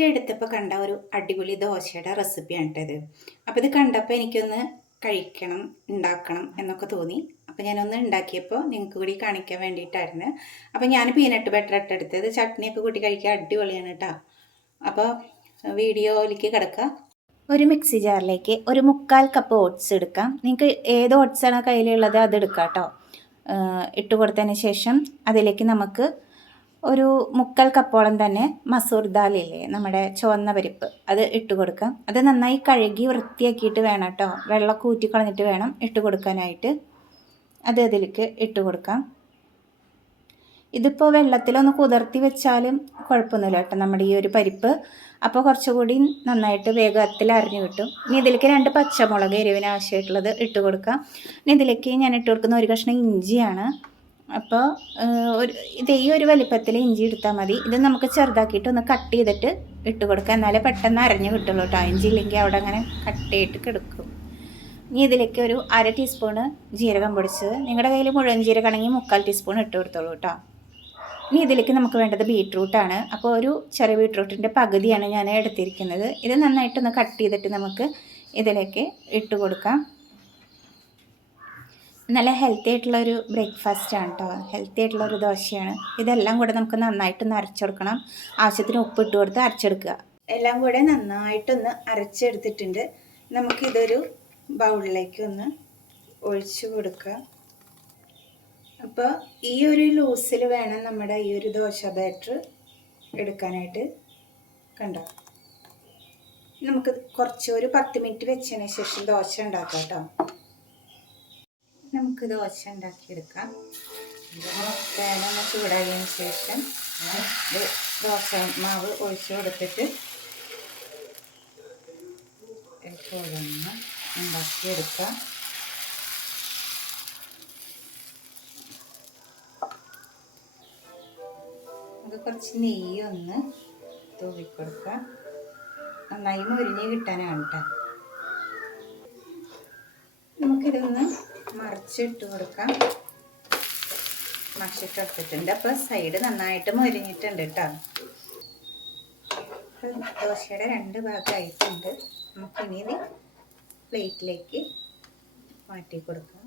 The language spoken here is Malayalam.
ജസ്റ്റ് എടുത്തപ്പോൾ കണ്ട ഒരു അടിപൊളി ദോശയുടെ റെസിപ്പിയാണ് കേട്ടത്. അപ്പോൾ ഇത് കണ്ടപ്പോൾ എനിക്കൊന്ന് കഴിക്കണം, ഉണ്ടാക്കണം എന്നൊക്കെ തോന്നി. അപ്പോൾ ഞാനൊന്ന് ഉണ്ടാക്കിയപ്പോൾ നിങ്ങൾക്ക് കൂടി കാണിക്കാൻ വേണ്ടിയിട്ടായിരുന്നു. അപ്പോൾ ഞാൻ പീനട്ട് ബട്ടർ ഇട്ടെടുത്തത് ചട്നിയൊക്കെ കൂട്ടി കഴിക്കാൻ അടിപൊളിയാണ് കേട്ടോ. അപ്പോൾ വീഡിയോയിലേക്ക് കിടക്കാം. ഒരു മിക്സി ജാറിലേക്ക് ഒരു 1/4 കപ്പ് ഓട്സ് എടുക്കാം. നിങ്ങൾക്ക് ഏത് ഓട്സാണോ കയ്യിലുള്ളത് അത് എടുക്കാം കേട്ടോ. ഇട്ട് കൊടുത്തതിന് ശേഷം അതിലേക്ക് നമുക്ക് ഒരു 1/4 കപ്പോളം തന്നെ മസൂർ ദാലില്ലേ, നമ്മുടെ ചുവന്ന പരിപ്പ്, അത് ഇട്ട് കൊടുക്കാം. അത് നന്നായി കഴുകി വൃത്തിയാക്കിയിട്ട് വേണം കേട്ടോ, വെള്ളമൊക്കെ ഊറ്റി കളഞ്ഞിട്ട് വേണം ഇട്ട് കൊടുക്കാനായിട്ട്. അത് അതിലേക്ക് ഇട്ട് കൊടുക്കാം. ഇതിപ്പോൾ വെള്ളത്തിലൊന്ന് കുതിർത്തി വെച്ചാലും കുഴപ്പമൊന്നുമില്ല കേട്ടോ നമ്മുടെ ഈ ഒരു പരിപ്പ്. അപ്പോൾ കുറച്ചുകൂടി നന്നായിട്ട് വേഗത്തിൽ അരിഞ്ഞു കിട്ടും. ഇനി ഇതിലേക്ക് 2 പച്ചമുളക് എരിവിന് ആവശ്യമായിട്ടുള്ളത് ഇട്ട് കൊടുക്കാം. ഇനി ഇതിലേക്ക് ഞാൻ ഇട്ട് കൊടുക്കുന്ന ഒരു കഷ്ണം ഇഞ്ചിയാണ്. അപ്പോൾ ഈ ഒരു വലിപ്പത്തിൽ ഇഞ്ചി എടുത്താൽ മതി. ഇത് നമുക്ക് ചെറുതാക്കിയിട്ട് ഒന്ന് കട്ട് ചെയ്തിട്ട് ഇട്ട് കൊടുക്കാം, എന്നാലേ പെട്ടെന്ന് അരഞ്ഞു കിട്ടുള്ളൂ കേട്ടോ. ഇഞ്ചി ഇല്ലെങ്കിൽ അവിടെ അങ്ങനെ കട്ടയായിട്ട് കിടക്കും. ഇനി ഇതിലേക്ക് ഒരു 1/2 ടീസ്പൂണ് ജീരകം പൊടിച്ചത്, നിങ്ങളുടെ കയ്യിൽ മുഴുവൻ ജീരകമാണെങ്കിൽ 3/4 ടീസ്പൂൺ ഇട്ട് കൊടുത്തോളൂ കേട്ടോ. ഇനി ഇതിലേക്ക് നമുക്ക് വേണ്ടത് ബീട്രൂട്ടാണ്. അപ്പോൾ ഒരു ചെറിയ ബീട്രൂട്ടിൻ്റെ പകുതിയാണ് ഞാൻ എടുത്തിരിക്കുന്നത്. ഇത് നന്നായിട്ടൊന്ന് കട്ട് ചെയ്തിട്ട് നമുക്ക് ഇതിലേക്ക് ഇട്ട് കൊടുക്കാം. നല്ല ഹെൽത്തി ആയിട്ടുള്ളൊരു ബ്രേക്ക്ഫാസ്റ്റാണ് കേട്ടോ, ഹെൽത്തി ആയിട്ടുള്ളൊരു ദോശയാണ്. ഇതെല്ലാം കൂടെ നമുക്ക് നന്നായിട്ടൊന്ന് അരച്ചെടുക്കണം. ആവശ്യത്തിന് ഉപ്പ് ഇട്ട് കൊടുത്ത് അരച്ചെടുക്കുക. എല്ലാം കൂടെ നന്നായിട്ടൊന്ന് അരച്ചെടുത്തിട്ടുണ്ട്. നമുക്കിതൊരു ബൗളിലേക്ക് ഒന്ന് ഒഴിച്ചു കൊടുക്കുക. അപ്പോൾ ഈ ഒരു ലൂസിൽ വേണം നമ്മുടെ ഈ ഒരു ദോശ ബാറ്റർ എടുക്കാനായിട്ട്. കണ്ടോ, നമുക്ക് ഒരു 10 മിനിറ്റ് വെച്ചതിന് ശേഷം ദോശ ഉണ്ടാക്കാം കേട്ടോ. നമുക്ക് ദോശ ഉണ്ടാക്കിയെടുക്കാം. പാനൊന്ന് ചൂടായതിനു ശേഷം ദോശ മാവ് ഒഴിച്ച് കൊടുത്തിട്ട് ഒന്ന് ഉണ്ടാക്കിയെടുക്കാം. നമുക്ക് കുറച്ച് നെയ്യൊന്ന് തൂവിക്കൊടുക്കാം. നന്നായി മുരിഞ്ഞ് കിട്ടാനാണ് കേട്ടോ. നമുക്കിതൊന്ന് മറിച്ചിട്ട് കൊടുക്കാം. മറിച്ചിട്ടെടുത്തിട്ടുണ്ട്. അപ്പോൾ സൈഡ് നന്നായിട്ട് മുരിഞ്ഞിട്ടുണ്ട് കേട്ടോ. ദോശയുടെ 2 ഭാഗമായിട്ടുണ്ട്. നമുക്കിനി ഇത് പ്ലേറ്റിലേക്ക് മാറ്റി കൊടുക്കാം.